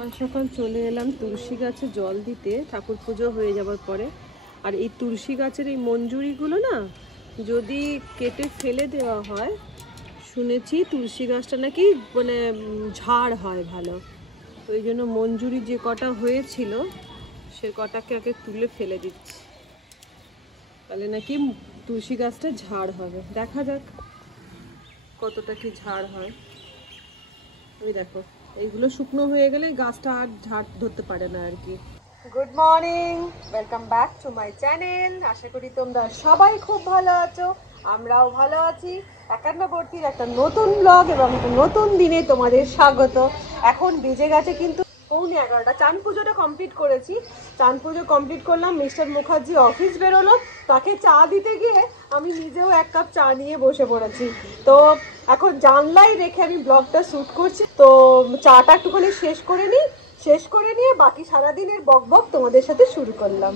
সকাল সকাল চলে এলাম তুলসী গাছে জল দিতে, ঠাকুর পুজো হয়ে যাবার পরে। আর এই তুলসী গাছের এই মঞ্জুরিগুলো না যদি কেটে ফেলে দেওয়া হয়, শুনেছি তুলসী গাছটা নাকি মানে ঝাড় হয় ভালো। ওই জন্য মঞ্জুরি যে কটা হয়েছিল সে কটাকে আগে তুলে ফেলে দিচ্ছি, তাহলে নাকি তুলসী গাছটা ঝাড় হবে। দেখা যাক কতটা কি ঝাড় হয়। ওই দেখো, এইগুলো শুকনো হয়ে গেলে গাছটা আর ঝাড় ধরতে পারে না আর কি। Good morning, welcome back to my channel. আশা করি তোমরা সবাই খুব ভালো আছো, আমরাও ভালো আছি। একান্নবর্তীর একটা নতুন ব্লগ এবং একটা নতুন দিনে তোমাদের স্বাগত। এখন বেজে গেছে কিন্তু 11:30। চান পুজোটা কমপ্লিট করেছি, চান পুজো কমপ্লিট করলাম। মিস্টার মুখার্জি অফিস বেরোলো, তাকে চা দিতে গিয়ে আমি নিজেও এক কাপ চা নিয়ে বসে পড়েছি। তো এখন জানলাই রেখে আমি ব্লগটা শ্যুট করছি। তো চাটা একটুখানি শেষ করে নিয়ে বাকি সারাদিনের বকবক তোমাদের সাথে শুরু করলাম।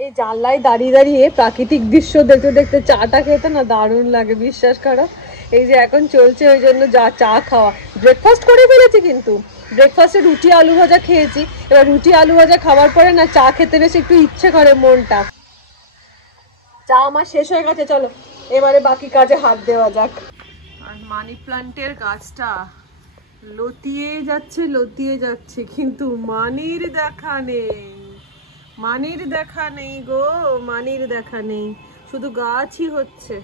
এই জানলায় দাঁড়িয়ে দাঁড়িয়ে প্রাকৃতিক দৃশ্য দেখতে দেখতে চাটা খেতে না দারুণ লাগে, বিশ্বাস করো। এই যে এখন চলছে ওই জন্য চা খাওয়া। ব্রেকফাস্ট করে ফেলেছি, কিন্তু ব্রেকফাস্টে রুটি আলু ভাজা খেয়েছি। এবার রুটি আলু ভাজা খাওয়ার পরে না চা খেতে বেশ একটু ইচ্ছে করে মনটা। চা আমার শেষ হয়ে গেছে, চলো এবারে বাকি কাজে হাত দেওয়া যাক। আর মানি প্লান্টের গাছটা লতিয়ে যাচ্ছে কিন্তু মানির দেখা নেই গো, মানির দেখা নেই, শুধু গাছই হচ্ছে।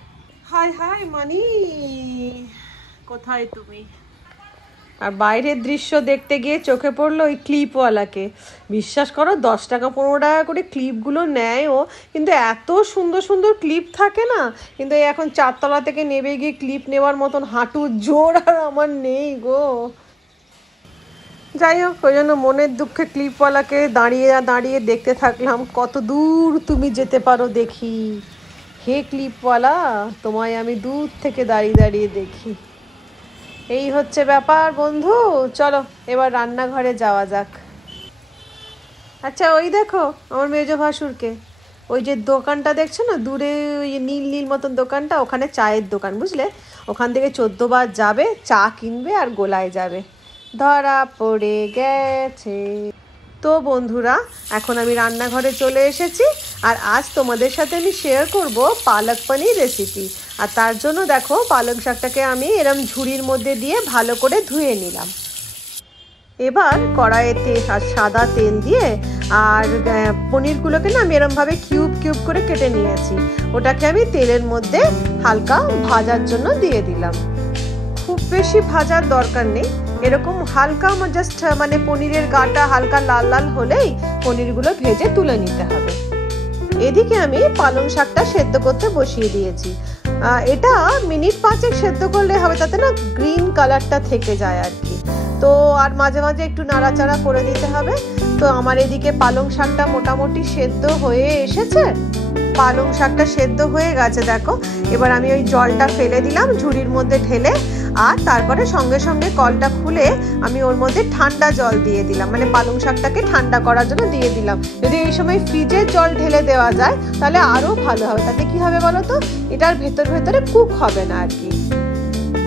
হাই হাই মানি, কোথায় তুমি? আর বাইরের দৃশ্য দেখতে গিয়ে চোখে পড়লো ওই ক্লিপওয়ালাকে। বিশ্বাস করো 10 টাকা 15 টাকা করে ক্লিপগুলো নেয়ও, কিন্তু এত সুন্দর সুন্দর ক্লিপ থাকে না। কিন্তু এখন 4 তলা থেকে নেমে গিয়ে ক্লিপ নেওয়ার মতন হাঁটুর জোর আর আমার নেই গো। যাই হোক, ওই জন্য মনের দুঃখে ক্লিপওয়ালাকে দাঁড়িয়ে দাঁড়িয়ে দেখতে থাকলাম, কত দূর তুমি যেতে পারো দেখি। হে ক্লিপওয়ালা, তোমায় আমি দূর থেকে দাঁড়িয়ে দাঁড়িয়ে দেখি। এই হচ্ছে ব্যাপার বন্ধু। চলো এবার রান্নাঘরে যাওয়া যাক। আচ্ছা ওই দেখো আমার মেজো ভাসুরকে, ওই যে দোকানটা দেখছো না দূরে, ওই নীল নীল মতন দোকানটা, ওখানে চায়ের দোকান, বুঝলে? ওখান থেকে 14 বার যাবে, চা কিনবে আর গোলায় যাবে। ধরা পড়ে গেছে। তো বন্ধুরা, এখন আমি রান্নাঘরে চলে এসেছি, আর আজ তোমাদের সাথে আমি শেয়ার করব পালক পনির রেসিপি। আর তার জন্য দেখো পালং শাকটাকে আমি এরম ঝুড়ির মধ্যে দিয়ে ভালো করে ধুয়ে নিলাম। এবার কড়াইতে আর সাদা তেল দিয়ে আর পনিরগুলোকে না আমি এরমভাবে কিউব কিউব করে কেটে নিয়েছি, ওটাকে আমি তেলের মধ্যে হালকা ভাজার জন্য দিয়ে দিলাম। খুব বেশি ভাজার দরকার নেই, এরকম হালকা জাস্ট মানে পনিরের গাটা হালকা লাল লাল হলেই পনিরগুলো ভেজে তুলে নিতে হবে। এদিকে আমি পালং শাকটা সেদ্ধ করতে বসিয়ে দিয়েছি। এটা মিনিট 5 সেদ্ধ করলে হবে, তাতে না গ্রিন কালারটা থেকে যায় আর কি। তো আর মাঝে মাঝে একটু নাড়াচাড়া করে দিতে হবে। তো আমার এদিকে পালং শাকটা মোটামুটি সেদ্ধ হয়ে এসেছে। পালং শাকটা সেদ্ধ হয়ে গেছে দেখো। এবার আমি ওই জলটা ফেলে দিলাম ঝুড়ির মধ্যে ঢেলে, আর তারপরে সঙ্গে সঙ্গে কলটা খুলে আমি ওর মধ্যে ঠান্ডা জল দিয়ে দিলাম, মানে পালং শাকটাকে ঠান্ডা করার জন্য দিয়ে দিলাম। যদি এই সময় ফ্রিজের জল ঢেলে দেওয়া যায় তাহলে আরও ভালো হবে, তাতে কি হবে বলো তো, এটার ভেতরে কুক হবে না আর কি।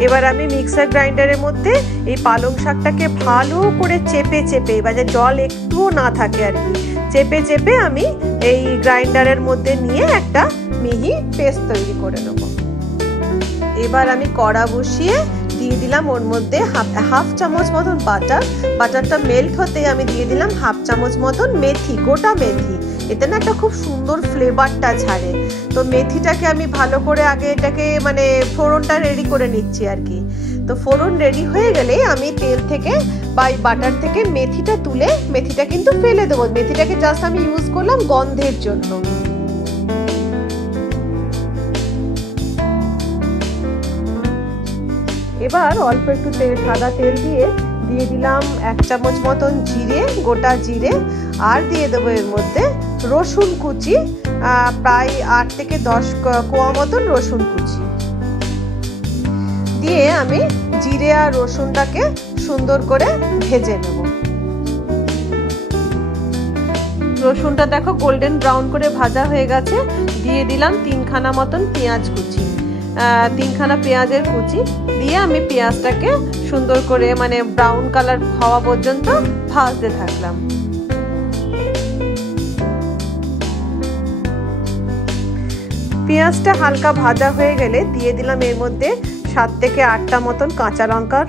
এবার আমি মিক্সার গ্রাইন্ডারের মধ্যে এই পালং শাকটাকে ভালো করে চেপে এবার যে জল একটুও না থাকে আর কি, চেপে আমি এই গ্রাইন্ডারের মধ্যে নিয়ে একটা মিহি পেস্ট তৈরি করে নেব। এবার আমি কড়া বসিয়ে দিয়ে দিলাম ওর মধ্যে হাফ চামচ মতন বাটারটা মেল্ট হতে আমি দিয়ে দিলাম হাফ চামচ মতন মেথি, গোটা মেথি। এতে না একটা খুব সুন্দর ফ্লেভারটা ছাড়ে। তো মেথিটাকে আমি ভালো করে আগে এটাকে মানে ফোড়নটা রেডি করে নিচ্ছি আর কি। তো ফোড়ন রেডি হয়ে গেলে আমি তেল থেকে বা বাটার থেকে মেথিটা তুলে, মেথিটা কিন্তু ফেলে দেবো, মেথিটাকে জাস্ট আমি ইউজ করলাম গন্ধের জন্য। এবার অল্প একটু সাদা তেল দিয়ে দিলাম 1 চামচ মতন জিরে, গোটা জিরে, আর দিয়ে দেবো এর মধ্যে রসুন কুচি, প্রায় 8 থেকে 10 কোয়া মতন রসুন কুচি দিয়ে আমি জিরে আর রসুনটাকে সুন্দর করে ভেজে নেব। রসুনটা দেখো গোল্ডেন ব্রাউন করে ভাজা হয়ে গেছে। দিয়ে দিলাম 3খানা মতন পেঁয়াজ কুচি। তিনখানা পেঁয়াজের কুচি দিয়ে আমি পেঁয়াজটাকে সুন্দর করে মানে ব্রাউন কালার হওয়া পর্যন্ত ভাজতে থাকলাম। পেঁয়াজটা হালকা ভাজা হয়ে গেলে দিয়ে দিলাম এর মধ্যে 7 থেকে 8টা মতন কাঁচা লঙ্কার,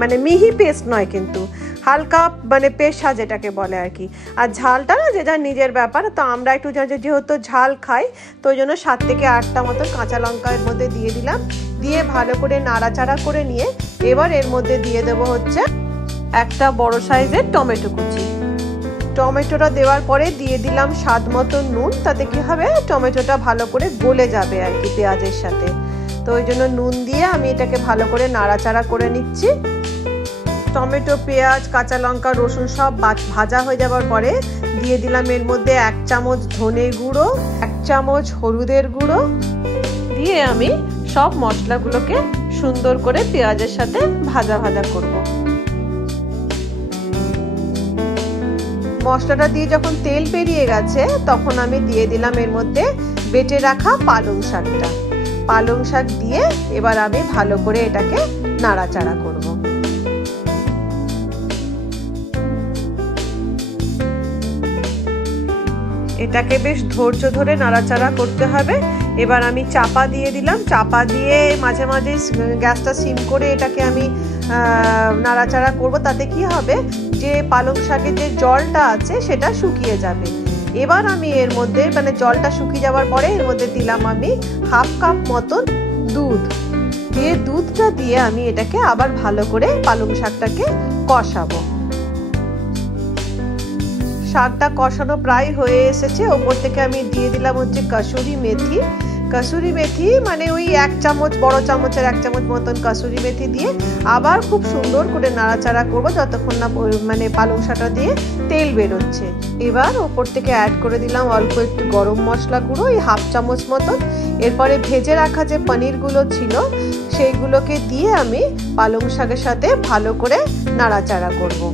মানে মিহি পেস্ট নয় কিন্তু হালকা মানে পেশা যেটাকে বলে আর কি। আর ঝালটা না যেটা নিজের ব্যাপার, তো আমরা একটু যেহেতু ঝাল খাই তো ওই জন্য 7 থেকে 8টা মতন কাঁচা লঙ্কা এর মধ্যে দিয়ে দিলাম। দিয়ে ভালো করে নাড়াচাড়া করে নিয়ে এবার এর মধ্যে দিয়ে দেবো হচ্ছে একটা বড় সাইজের টমেটো কুচি। টমেটোটা দেওয়ার পরে দিয়ে দিলাম স্বাদ মতো নুন, তাতে কি হবে টমেটোটা ভালো করে গলে যাবে আর কি পেঁয়াজের সাথে। তো ওই জন্য নুন দিয়ে আমি এটাকে ভালো করে নাড়াচাড়া করে নিচ্ছি। টমেটো, পেঁয়াজ, কাঁচা লঙ্কা, রসুন সব ভাজা হয়ে যাওয়ার পরে দিয়ে দিলাম এর মধ্যে 1 চামচ ধনে গুঁড়ো, 1 চামচ হলুদের গুঁড়ো দিয়ে আমি সব মশলাগুলোকে সুন্দর করে পেঁয়াজের সাথে ভাজা ভাজা করব। মশলাটা দিয়ে যখন তেল বেরিয়ে গেছে তখন আমি দিয়ে দিলাম এর মধ্যে বেটে রাখা পালং শাকটা। পালং শাক দিয়ে এবার আমি ভালো করে এটাকে নাড়াচাড়া করব। এটাকে বেশ ধৈর্য ধরে নাড়াচাড়া করতে হবে। এবার আমি চাপা দিয়ে দিলাম, চাপা দিয়ে মাঝে মাঝে গ্যাসটা সিম করে এটাকে আমি নাড়াচাড়া করব। তাতে কি হবে যে পালং শাকের যে জলটা আছে সেটা শুকিয়ে যাবে। এবার আমি এর মধ্যে মানে জলটা শুকিয়ে যাওয়ার পরে এর মধ্যে দিলাম আমি 1/2 কাপ মতন দুধ। দিয়ে দুধটা দিয়ে আমি এটাকে আবার ভালো করে পালং শাকটাকে কষাবো। শাকটা কষানো প্রায় হয়ে এসেছে। ওপর থেকে আমি দিয়ে দিলাম হচ্ছে কসুরি মেথি। কসুরি মেথি মানে ওই 1 চামচ, বড় চামচের 1 চামচ মতন কসুরি মেথি দিয়ে আবার খুব সুন্দর করে নাড়াচাড়া করবো যতক্ষণ না মানে পালং শাকটা দিয়ে তেল বেরোচ্ছে। এবার ওপর থেকে অ্যাড করে দিলাম অল্প একটু গরম মশলা গুঁড়ো, এই 1/2 চামচ মতন। এরপরে ভেজে রাখা যে পনিরগুলো ছিল সেইগুলোকে দিয়ে আমি পালং শাকের সাথে ভালো করে নাড়াচাড়া করবো।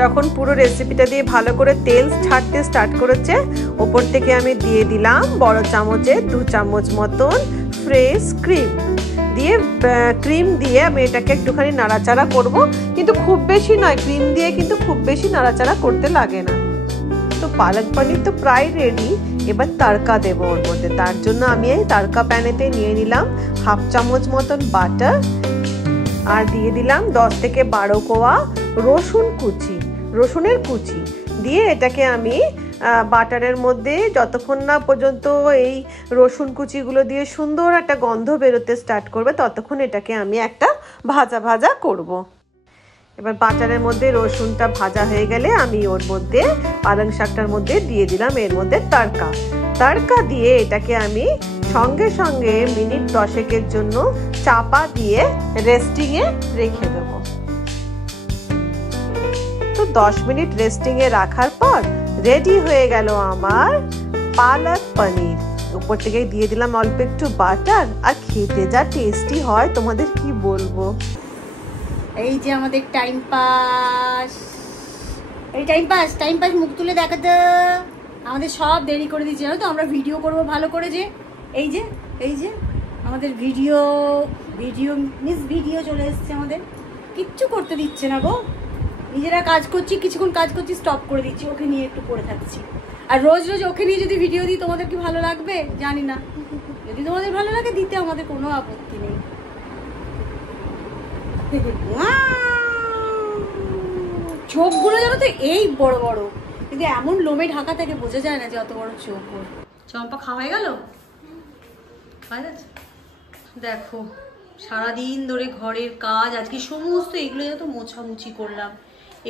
যখন পুরো রেসিপিটা দিয়ে ভালো করে তেল ছাড়তে স্টার্ট করেছে ওপর থেকে আমি দিয়ে দিলাম বড় চামচে 2 চামচ মতন ফ্রেশ ক্রিম। দিয়ে ক্রিম দিয়ে আমি এটাকে একটুখানি নাড়াচাড়া করব, কিন্তু খুব বেশি নয়, ক্রিম দিয়ে কিন্তু খুব বেশি নাড়াচাড়া করতে লাগে না। তো পালক পনির তো প্রায় রেডি। এবার তড়কা দেবো ওর মধ্যে। তার জন্য আমি এই তড়কা প্যানেতে নিয়ে নিলাম 1/2 চামচ মতন বাটার, আর দিয়ে দিলাম 10 থেকে 12 কোয়া রসুনের কুচি দিয়ে এটাকে আমি বাটারের মধ্যে যতক্ষণ না পর্যন্ত এই রসুন কুচিগুলো দিয়ে সুন্দর একটা গন্ধ বেরোতে স্টার্ট করবে ততক্ষণ এটাকে আমি একটা ভাজা ভাজা করব। এবার বাটারের মধ্যে রসুনটা ভাজা হয়ে গেলে আমি ওর মধ্যে পালং শাকটার মধ্যে দিয়ে দিলাম এর মধ্যে তড়কা দিয়ে এটাকে আমি সঙ্গে সঙ্গে মিনিট 10 জন্য চাপা দিয়ে রেস্টিংয়ে রেখে দেবো। তো 10 মিনিট রেস্টিংয়ে রাখার পর রেডি হয়ে গেল আমার পালক পনির। উপর থেকে দিয়ে দিলাম অল্প একটু বাটার, আর খেতে যা টেস্টি হয় তোমাদের কি বলবো। এই যে আমাদের টাইম পাস, এই টাইম পাস মুখ তুলে দেখাতে আমাদের সব দেরি করে দিচ্ছে, জানো তো। আমরা ভিডিও করবো ভালো করে, যে এই যে আমাদের ভিডিও চলে এসছে, আমাদের কিচ্ছু করতে দিচ্ছে না গো। নিজেরা কাজ করছি, কিছুক্ষণ কাজ করছি, স্টপ করে দিচ্ছি, ওকে নিয়ে একটু পড়ে থাকছি। আর রোজ ওকে নিয়ে যদি ভিডিও দিই তোমাদের কি ভালো লাগবে জানি না। যদি তোমাদের ভালো লাগে দিতে আমাদের কোনো আপত্তি নেই। চোখগুলো জানো তো এই বড় বড়, কিন্তু এমন লোমে ঢাকা থেকে বোঝা যায় না যে অত বড় চোখ ওর। চম্পা খাওয়া হয়ে গেল? দেখো সারাদিন ধরে ঘরের কাজ, আজকে সমস্ত এগুলো যত মোছামুছি করলাম।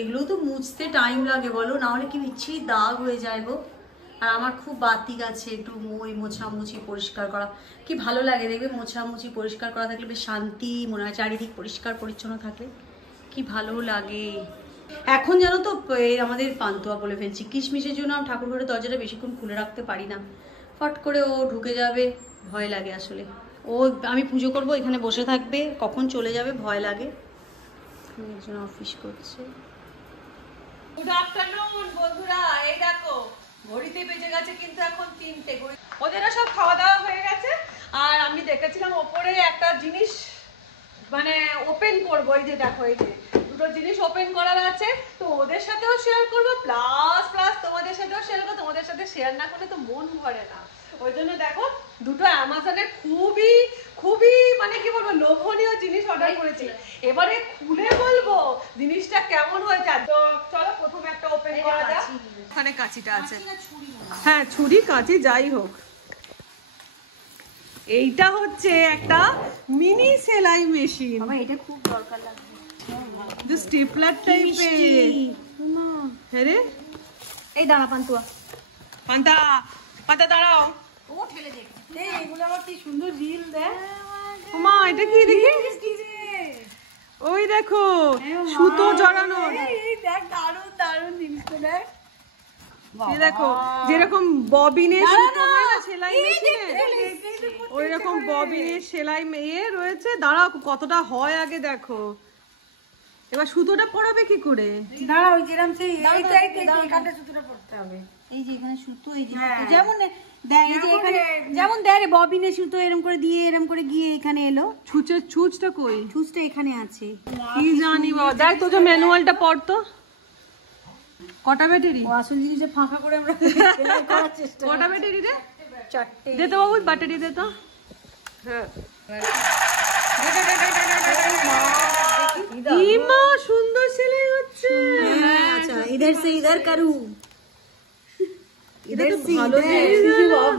এগুলো তো মুছতে টাইম লাগে বলো, না হলে কি বিচ্ছিরি দাগ হয়ে যায় গো। আর আমার খুব বাতিক আছে একটু ওই মোছামুছি পরিষ্কার করা, কি ভালো লাগে দেখবে। মোছামুছি পরিষ্কার করা থাকলে বেশ শান্তি মনে হয়, চারিদিক পরিষ্কার পরিচ্ছন্ন থাকলে কি ভালো লাগে। এখন জানো তো আমাদের পান্তুয়া বলে ফেলছি, কিশমিশের জন্য আমি ঠাকুর ঘরের দরজাটা বেশিক্ষণ খুলে রাখতে পারি না, ফট করে ও ঢুকে যাবে, ভয় লাগে আসলে। ও আমি পুজো করবো এখানে বসে থাকবে, কখন চলে যাবে ভয় লাগে। একজন অফিস করছে। গুড আফটারনুন বন্ধুরা, এই দেখো ঘড়িতে বেজে গেছে কিন্তু এখন 3টে। ওদেরও সব খাওয়া দাওয়া হয়ে গেছে। আর আমি দেখেছিলাম ওপরে একটা জিনিস মানে ওপেন করবো, এই যে দেখো এই যে দুটো জিনিস ওপেন করার আছে, তো ওদের সাথেও শেয়ার করবো প্লাস প্লাস তোমাদের সাথেও শেয়ার করবো। তোমাদের সাথে শেয়ার না করলে তো মন ভরে না, ওই জন্য দেখো দুটো অ্যামাজনের খুবই খুবই মানে কি বলবো লোভনীয় জিনিস অর্ডার করেছি। এবারে খুলে বলবো জিনিসটা কেমন হয়েছে। তো চলো প্রথমে একটা ওপেন করা যাক। এখানে কাঁচিটা আছে, হ্যাঁ ছুরি কাঁচি যাই হোক। এইটা হচ্ছে একটা মিনি সেলাই মেশিন, আমার এটা খুব দরকার লাগবে, যে স্টেপলার টাইপের। হ্যাঁ রে, এই দাঁড়া পান্তুয়া, পান্তা পান্তা দাঁড়াও। ও ঠেলে দে, এগুলো আমার কি সুন্দর রিল দেয়। মা এটা কি দেখি, ওই দেখো সুতো জড়ানো, এই দেখ দারুণ দারুণ জিনিসটা দেখ। এই দেখো যেরকম ববিনের সুতো হয় না সেলাই মেশিনে, ওই রকম ববিনের সেলাই মেয়ে রয়েছে। দাঁড়াও কতটা হয় আগে দেখো। এবার সুতোটা পড়াবে কি করে? দাঁড়া, ওই যেরকম সেই এইখানটা সুতোটা পড়তে হবে। এই যে এখানে সুতো, এই যে যেমন দেখ, এই যে এখানে যেমন দেখ রে ববিনের সুতো এরকম করে দিয়ে এরকম করে গিয়ে এখানে এলো। ছুঁচটা কই? ছুঁচটা এখানে আছে। কি জানি বাবা, দেখ তো যে ম্যানুয়ালটা পড়তো। কটা ব্যাটারি? ও আসল জিনিসটা ফাঁকা করে আমরা সেলাই করার চেষ্টা। কটা ব্যাটারি রে? 4টে। দে তো বাবু ব্যাটারি দে তো। হ্যাঁ ইমা সুন্দর সেলাই হচ্ছে। আচ্ছা इधर से इधर करूं, এটা তো ভালো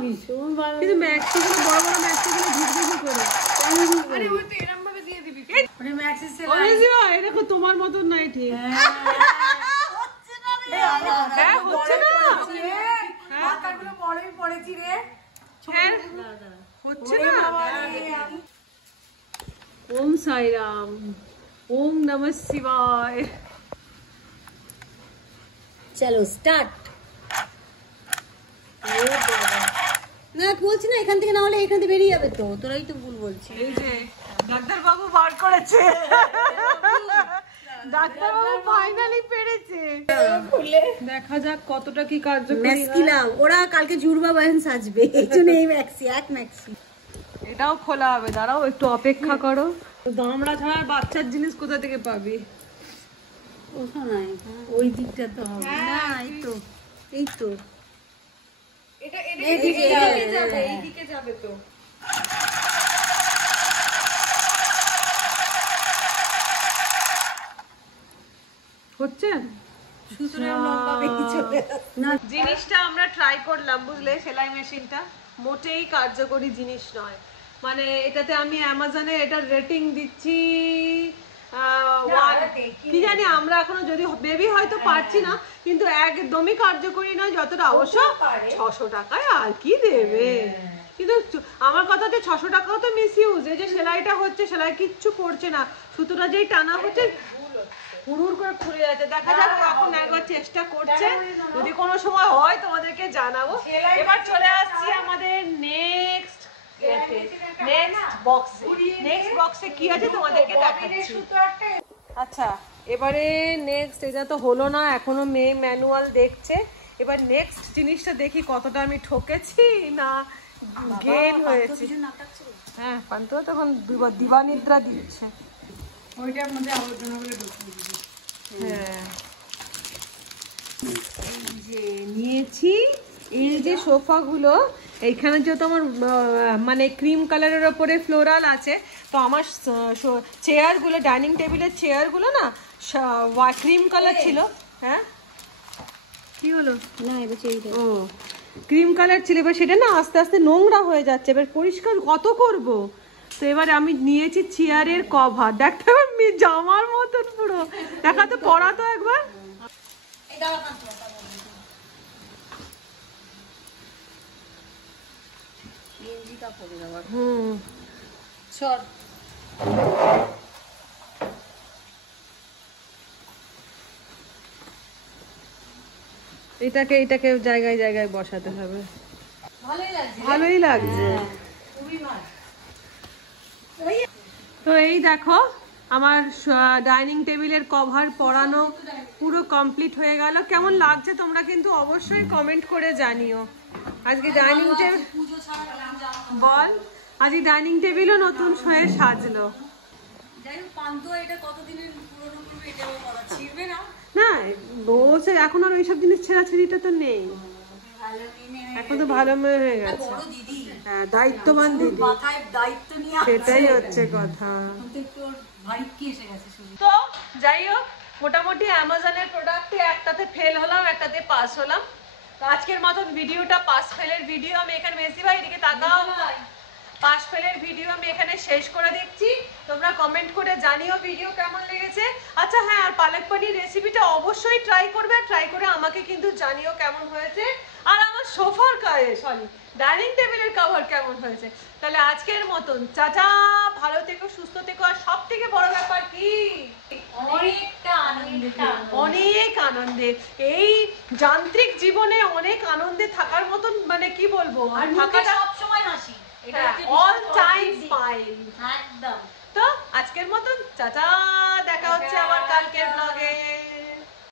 ভীষণ ভালো। কিন্তু ম্যাক্সি গুলো বড় বড় ম্যাক্সি গুলো ঢুকবে কি করে? আরে ওই তো এরকম ভাবে দিয়ে দিবি। ওরে ম্যাক্সি সেলাই ওই যে এই দেখো তোমার মতন নাই ঠিক। হচ্ছে না রে, হ্যাঁ হচ্ছে না, পাতাগুলো বড়ই পড়েছি রে। হ্যাঁ হচ্ছে না। ওম সাইরাম, ওম নমঃ শিবায়। চলো স্টার্ট। না বলছি না এখান থেকে, না হলে এখান থেকে বেরিয়ে যাবে তো, তোরাই তো ভুল বলছিস। এই যে ডাক্তার বাবু বার করেছে, ডাক্তার বাবু ফাইনালি পেরেছে। দেখা যাক কতটা কি কার্যকরী। ম্যাক্সিলাম ওরা কালকে জুড়বা বয়ন সাজবে, এই জন্য এই ম্যাক্সি এক ম্যাক্সি। এটাও খোলা হবে, দাঁড়াও একটু অপেক্ষা করো। দামড়া ছাড়া বাচ্চার জিনিস কোথা থেকে পাবি? ওখানে ওই দিকটা তো হবে না, এই তো এই তো এইদিকে যাবে, এইদিকে যাবে তো। হচ্ছে জিনিসটা আমরা ট্রাই করলাম বুঝলে, সেলাই মেশিনটা মোটেই কার্যকরী জিনিস নয়। মানে এটাতে আমি অ্যামাজনে এটার রেটিং দিচ্ছি কি জানি, আমরা এখনো যদি বেবি হয়তো পারছি না, কিন্তু একদমই কার্যকরী নয়। যতটা অবশ্য 600 টাকায় আর কি দেবে, কিন্তু আমার কথা যে 600 টাকাও তো মিস ইউজ। এই যে সেলাইটা হচ্ছে, সেলাই কিচ্ছু পড়ছে না, সুতোটা যেই টানা হচ্ছে হুড় করে খুলে যাচ্ছে। দেখা যাক, এখন একবার চেষ্টা করছে, যদি কোনো সময় হয় তোমাদেরকে জানাবো। এবার চলে আসছি আমাদের নেক্সট বক্সে কি আছে তোমাদেরকে দেখাচ্ছি। আচ্ছা এবারে নেক্সট, এটা তো হলো না, এখনো মেয়ে ম্যানুয়াল দেখছে। এবার নেক্সট জিনিসটা দেখি কতটা আমি ঠকেছি না গেন হয়েছে। হ্যাঁ পান্তুয়া তখন দিবানিদ্রা দিচ্ছে। ওইটার মধ্যে আবর্জনাগুলো ঢুকিয়ে দিবি। হ্যাঁ এই যে নিয়েছি, এই যে সোফাগুলো, এইখানে যেহেতু আমার মানে ক্রিম কালারের ওপরে ফ্লোরাল আছে, তো আমার চেয়ারগুলো, ডাইনিং টেবিলের চেয়ারগুলো না ক্রিম কালার ছিল। হ্যাঁ কি হলো? না এবার চেয়ে ও ক্রিম কালার ছিল, এবার সেটা না আস্তে আস্তে নোংরা হয়ে যাচ্ছে, এবার পরিষ্কার কত করব। তো এবারে আমি নিয়েছি চেয়ারের কভার, দেখতে পাবি জামার মতন পুরো, দেখা তো পরা তো একবার। হুম এটাকে জায়গায় জায়গায় বসাতে হবে। ভালোই লাগছে। তো এই দেখো আমার ডাইনিং টেবিলের কভার পরানো পুরো কমপ্লিট হয়ে গেল। কেমন লাগছে তোমরা কিন্তু অবশ্যই কমেন্ট করে জানিও। আজকে ডাইনিং টেবিল বল, আজকে ডাইনিং টেবিলও নতুন হয়ে সাজলো। না বলছে এখন আর ওইসব জিনিস ছেঁড়াছেড়িটা তো নেই, এখন তো ভালো মেয়ে হয়ে গেছে। হ্যাঁ, দায়িত্ববান দিদি, সেটাই হচ্ছে কথা। তো যাই হোক, মোটামুটি অ্যামাজনের প্রোডাক্টে একটাতে ফেল হলাম, একটাতে পাস হলাম। তো আজকের মতন ভিডিওটা পাস ফেলের ভিডিও আমি এখানে, মেসি ভাই এদিকে তাকাও, পাস ফেলের ভিডিও আমি এখানে শেষ করে দিচ্ছি। তোমরা কমেন্ট করে জানিও ভিডিও কেমন লেগেছে। আচ্ছা হ্যাঁ, আর পালক পনির রেসিপিটা অবশ্যই ট্রাই করবে, ট্রাই করে আমাকে কিন্তু জানিও কেমন হয়েছে। আর আমার সোফার সরি ডাইনিং টেবিলের কভার কেমন হয়েছে। তাহলে আজকের মতন চাচা, ভালো থেকো, সুস্থ থেকো, আর সব থেকে বড় ব্যাপার কি, অনেক আনন্দে এই যান্ত্রিক জীবনে অনেক আনন্দে থাকার মতন, মানে কি বলবো, আর থাকাটা সবসময় হাসি, অল টাইম স্মাইল একদম। তো আজকের মতন চাচা, দেখা হচ্ছে আবার কালকের ব্লগে।